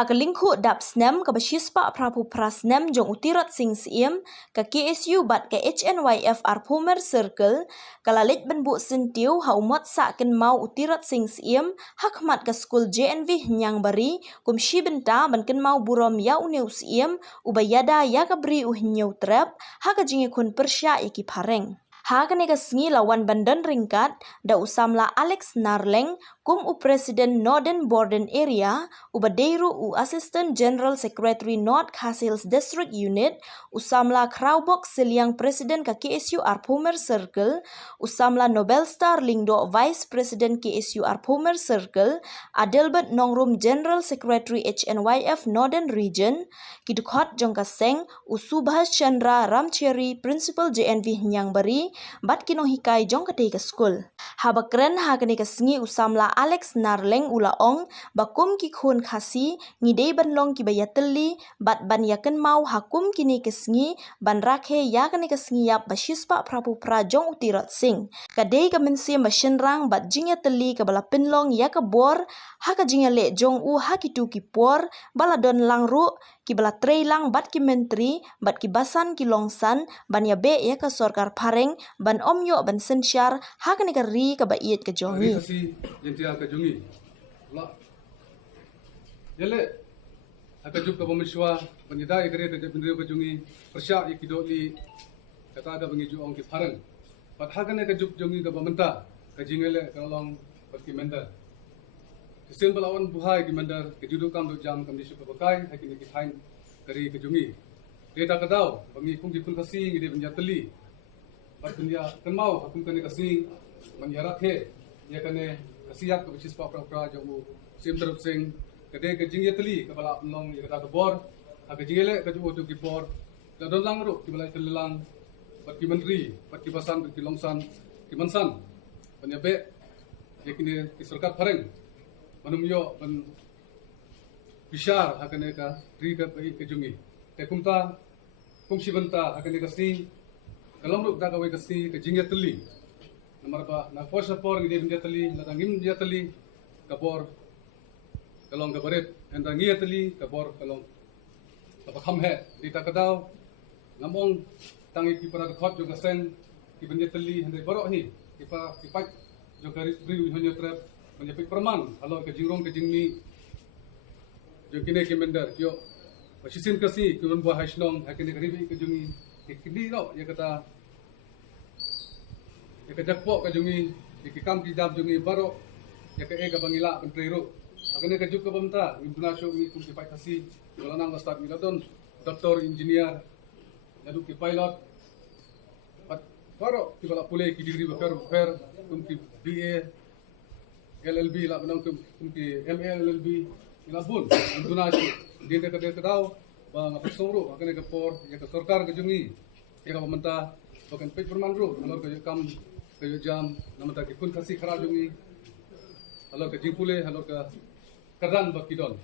Hakalingku dap snem ka bashispa prapu prasnem jong utirat sing siem ka KSU bat ka HNYF Arpumer Circle kalalit benbu sentiu ha umat saken mau utirat sing siem hakmat ka skul JNV nyang bari kum shi benta banken mau burom ya uneu siem ubayada ya ka beri nyeu trap ha ka jingi kun persya iki pareng. Hakane ka sengi lawan bandan ringkat da usamla Alex Narleng kum u Presiden Northern Borden Area ubadeiru u Assistant General Secretary North Khasils District Unit usamla Kraubok Siliang Presiden ka KSU Arpumer Circle usamla Nobel Star Lingdo Vice President KSU Arpumer Circle Adelbert Nongrum General Secretary HNYF Northern Region kidukhat jongkaseng u Subhash Chandra Ramcheri Principal JNV Nyang Bari bat kino hikai jong kadai ke skul. Habakren hakane ke sengi usamla Alex Narleng ulaong bakum ki khun khasi ngidei banlong ki bayateli bat ban yaken mau hakum kini ke sengi ban rakhe yakane ke sengi yap bashispa prapu pra jong utirat sing. Kadai ke mensi masyenrang bat jingya teli ke bala penlong ya ke bor haka jingya le jong u hakitu ki por bala don langru ki bala trei lang bat ki menteri bat ki basan ki longsan ban ya be ya ke sorkar pareng ban omyo ban sensyar hakane ke ri ka bait ke jongi kasi jentia ka jongi la yele aka juk ka bomishwa banida igre ka bindrio ka jongi persya ikidoli kata ada bangi juong ki parang pat hakane ka juk jongi ka bamenta ka jingele ka long pat ki menda sen balawan buhai ki menda ke judu kam do jam kam disu ka bakai hakine ki thain kari ka jongi data ka daw bangi kung ki kun kasi ngide banjateli pat dunia kenmau hakum kane kasi menyarat he ya kane kasiat ke bisis pak pra jamu sim terus sing kade ke jingye teli ke bala long ya kata bor ha ke jingele ke juo tu ki bor da don lang ru ki bala telelang pat ki menteri pat ki basan ki longsan ki mansan penyabe ya kini ki sarkar pareng manum yo ban bishar ha kane ka ri ka ke jungi te kumta kum sibanta ha kane kasi kalau ru da ka we kasi ke jingye teli nomor ba na force por ngide bindia tali na tangim dia tali kabor kalong kabaret enda ngia tali kabor kalong apa kham he dita kadaw namong tangi ki para khot jo gasen ki bindia tali hande baro hi ki pa jo kari bri honyo trap honyo pik perman halo ke jingrong ke jingmi jo kine ke mender kyo pasisin kasi kun bo haisnong hakine karibi ke jungi kini ro ya kata ya ke jakpo ka jungi ikikam ki dab jungi baro ya ke ega bangila menteri ro akane ka juk ka bamta international mi kum ki pai kasi wala nang start mi ladon doktor engineer yadu ki pilot pat baro ki bala pule ki degree bakar kum ki BA LLB la banang kum ki MA LLB ila bun international dia ka daw ba ngapasong ro akane ka por ya ka sarkar ka jungi ya ka bamta bakan pek perman ro alor ka kam kayo jam namata ki kun kasi khara jungi halo ka jingpule halo ka karan bakidon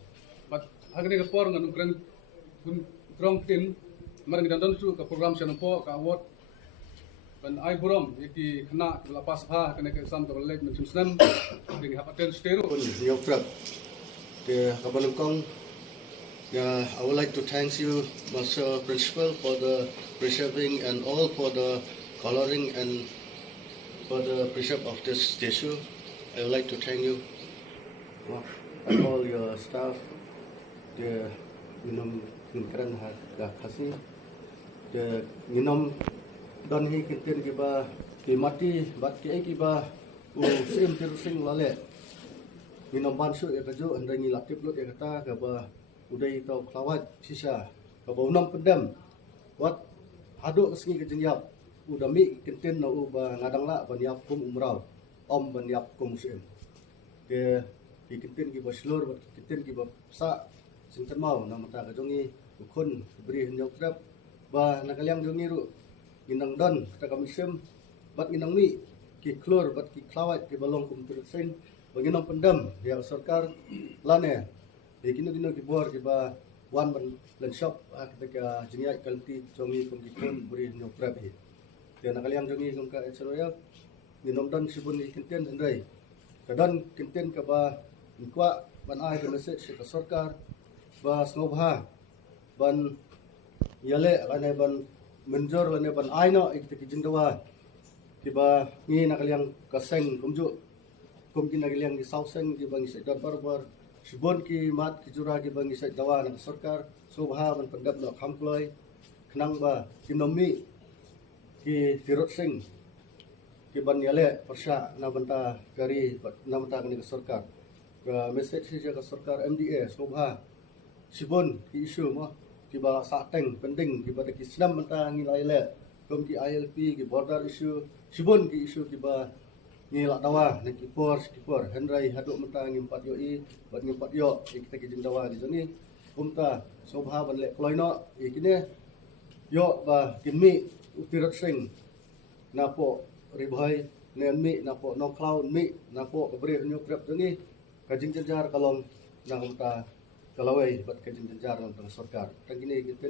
but hagne ka por nganung kren kun krong tin marang dan su ka program sian po ka award ban ai burom yaki khna la pas pha kane ka sam ka lek men sumsnam ding hapaten stero yo prap ke kabalungkong I would like to thank you, Master Principal, for the preserving and all for the coloring and for the preserve of this statue. I would like to thank you and all your staff, the minum keren harga kasih, the minum dan hi kintin kiba kimati bat ki kiba sim terusing lale minum bansu ya kaju andangi lakip lut ya kata kaba udai tau klawat sisa kaba unam pendam wat hadu kesengi kejengyap udami kintin na uba ngadang la ban yap kum umrau om ban yap kum musim ke kintin ki baslor bat kintin ki sa sinten mau na mata ka jongi ukun beri henjok trap ba nakaliang jongi ru ginang don ta ka musim bat ginang mi ki klor bat ki klawat ki balong kum terusing baginang pendam ya sarkar lane kini dino ki bor ki ba wan ban lan shop ketika jengiat kalti jongi kum ki kun beri henjok trap hi dia nakaliang jongi kum ka etseroya ginom dan sibun kinten hendai kadan kinten ka ba nikwa ban ai ka message ka sarkar ba snobha ban yale kane ban menjor kane ban aino ikte kijindawa kiba ngi nakaliang kaseng kumju kumki nakaliang di sauseng ki bang isai barbar sibon ki mat ki jura ki bang isai dawa nak sarkar snobha ban pendap no khamkloi khnang ba kinomi ki tirot sing ki ban yale persya na banta kari na banta kani sarkar ka message si ka sarkar MDA snobha sibon ki isu mo ki ba sateng pending ki ba ki snam banta ngilai le kom ki ILP ki border isu sibon ki isu ki ba ngilak dawa ne ki por henrai haduk banta ngi 4 yo i bat ngi 4 yo kita ki jindawa di sini umta snobha ban le kloino ikine yo ba kinmi utirot sing napo ribhai nenmi napo no cloud mi napo kabri nyu trap ni kajing jajar kalong nang umta kalawai bat kajing jajar nang sarkar tangini kita